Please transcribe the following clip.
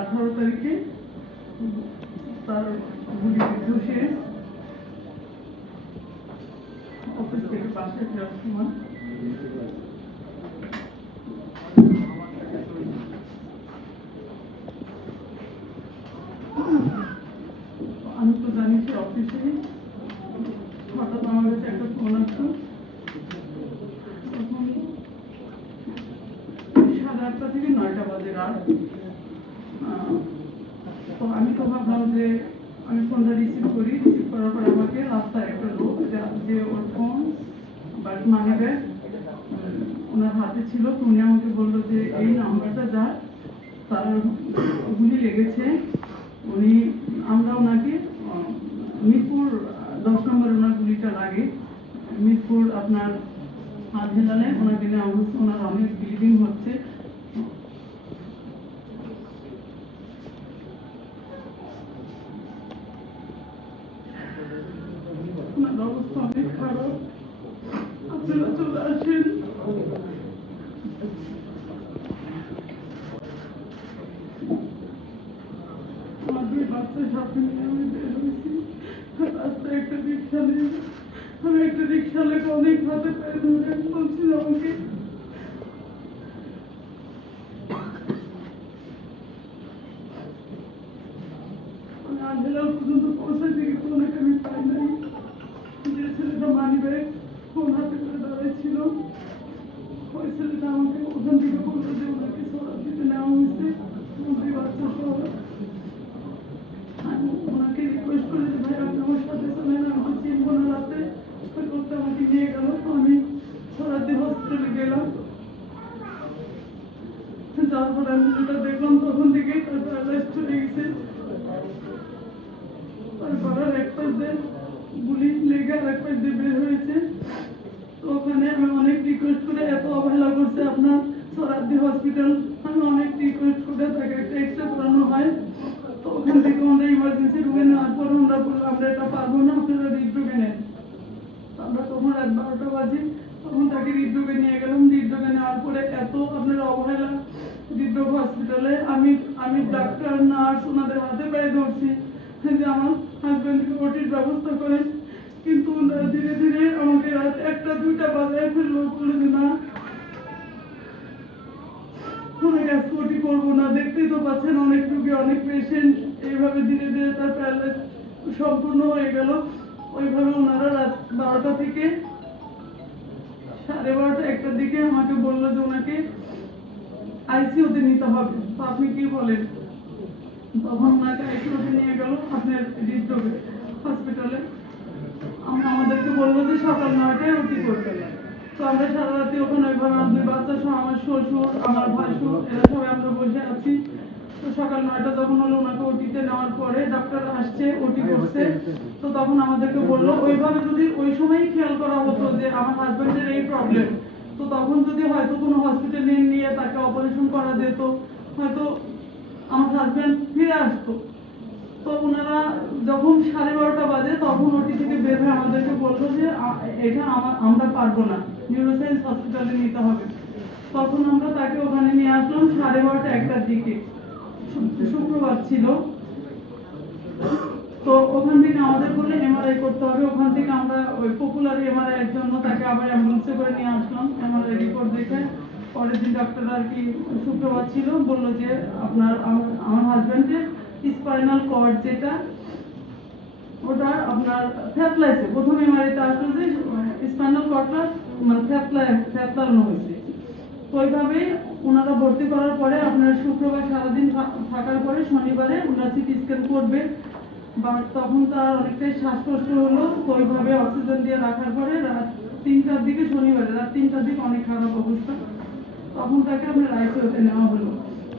18 তারিখে তার গুলিবিদ্ধ সে অফিস থেকে বাসায় ফেরার সময়। আমি তো জানি সে অফিসে, হঠাৎ আমার কাছে একটা ফোন আসলো। তখন 8:30 থেকে 9টা বাজে রাত। তো আমি তো ভাবলাম যে আমি ফোনটা রিসিভ করার পর আমাকে রাস্তায় একটা লোক যে ওর ফোন বা মানি ব্যাগ ওনার হাতে ছিল, তো উনি আমাকে বললো যে এই নাম্বারটা যার তার গুলি লেগেছে, আমরা ওনাকে মিরপুর 10 নম্বরে ওনার গুলিটা লাগে, মিরপুর আপনার হাসপাতালে ওনাকে নেওয়া হচ্ছে, ওনার অনেক ব্লিডিং হচ্ছে। ওনার অবস্থা অনেক খারাপ, আপনারা চলে আসেন। আমার 2 বাচ্চার সাথে নিয়ে আমি বের হয়েছি। রাস্তায় একটা রিক্সাওয়ালাকে অনেক হাতে পায়ে ধরে বলছিল আমাকে আমি আন্দোলন পর্যন্ত পৌঁছাতে কিন্তু ওনাকে আমি পাই নাই। যে ছেলেটা মানি ব্যাগ ফোন হাতে করে দাঁড়াইছিল, ওই ছেলেটা আমাকে ওখান থেকে বললো যে ওনাকে সরাব দিতে নেওয়া হয়েছে, 2 বাচ্চা সহ। আমি ওনাকে রিকোয়েস্ট করে যে ভাই আপনি আমার সাথে চলেন, আমি চিনবো না রাতে। ওই লোকটা আমাকে নিয়ে গেল, আমি সরাদি হসপিটালে গেলাম। যাওয়ার পর আমি যেটা দেখলাম তখন থেকেই তার প্যারালাইজ চলে গেছে। তার গলার এক পাশ দিয়ে গুলি লেগে আর এক পাশ দিয়ে বের হয়েছে। তো ওখানে আমি অনেক রিকোয়েস্ট করে, এত অবহেলা করছে আপনার সরাদি হসপিটাল, আমি অনেক রিকোয়েস্ট করে তাকে একটা এক্সরে করানো হয়। তো ওখান থেকে আমরা ইমার্জেন্সি রুমে নেওয়ার পর আমরা বললাম আমরা এটা পারবো না, আপনারা হৃদরোগে নেন। আমরা তখন রাত 12টা বাজে, তখন তাকে হৃদরোগে নিয়ে গেলাম। হৃদরোগে নেওয়ার পরে এত আপনার অবহেলা হৃদরোগ হসপিটালে, আমি ডাক্তার নার্স ওনাদের হাতে পায়ে ধরছি যে আমার হাজব্যান্ডকে ওটির ব্যবস্থা করেন, কিন্তু ওনারা ধীরে ধীরে আমাকে রাত 1টা 2টা বাজায় ফেললো, বলে যে না ওনাকে আজকে ওটি করবো না। দেখতেই তো পাচ্ছেন অনেক রুগী অনেক পেশেন্ট, এইভাবে ধীরে ধীরে তার প্যারালাইস সম্পূর্ণ হয়ে গেল। ওইভাবে ওনারা রাত 12টা থেকে 12:30 1টার দিকে আমাকে বললো যে ওনাকে আইসিইউতে নিতে হবে। তো আপনি কি বলেন? তখন ওনাকে আইসিইউতে নিয়ে গেল আপনার হৃদরোগে হসপিটালে। আমাদেরকে বললো যে সকাল 9টায় ওটি করতে। তো আমরা সারা রাতে ওখানে ওইভাবে আমার 2 বাচ্চা সহ আমার শ্বশুর আমার ভাসুর এরা সবাই আমরা বসে আছি। তো সকাল 9টা যখন হলো ওনাকে ওটিতে নেওয়ার পরে ডাক্তার আসছে, ওটি করছে। তো তখন আমাদেরকে বললো ওইভাবে যদি ওই সময়ই খেয়াল করা হতো যে আমার হাজব্যান্ডের এই প্রবলেম, তো তখন যদি হয়তো কোনো হসপিটালে নিয়ে তাকে অপারেশন করা যেত, হয়তো আমার হাজব্যান্ড ফিরে আসতো। তো ওনারা যখন 12:30 বাজে তখন ওটি থেকে বের হয়ে আমাদেরকে বললো যে এটা আমরা পারবো না, নিউরোসায়েন্স হসপিটালে নিতে হবে। তখন আমরা তাকে ওখানে নিয়ে আসলাম 12:30 1টার দিকে, শুক্রবার ছিল। তো ওখান থেকে আমাদের বললে এমআরআই করতে হবে। ওখান থেকে আমরা ওই পপুলার এমআরআই এর জন্য তাকে আবার অ্যাম্বুলেন্সে করে নিয়ে আসলাম। এমআরআই রিপোর্ট দেখে পরের দিন ডাক্তার আর কি শুক্রবার ছিল, বললো যে আপনার আমার হাজব্যান্ডের স্পাইনাল কর্ড যেটা ওটা আপনার ফ্যাপলাইছে। প্রথম এমআরআইতে আসলো যে স্পাইনাল কর্ডটা মানে ফ্যাপলানো হয়েছে। তো ওইভাবে ওনারা ভর্তি করার পরে আপনার শুক্রবার সারাদিন থাকার পরে শনিবারে ওনারা সিটি স্ক্যান করবে। বা তখন তার অনেকটাই শ্বাসকষ্ট হলো, তো ওইভাবে অক্সিজেন দিয়ে রাখার পরে রাত 3টার দিকে, শনিবারে রাত 3টার দিকে অনেক খারাপ অবস্থা, তখন তাকে আপনার আইসিইউতে নেওয়া হলো।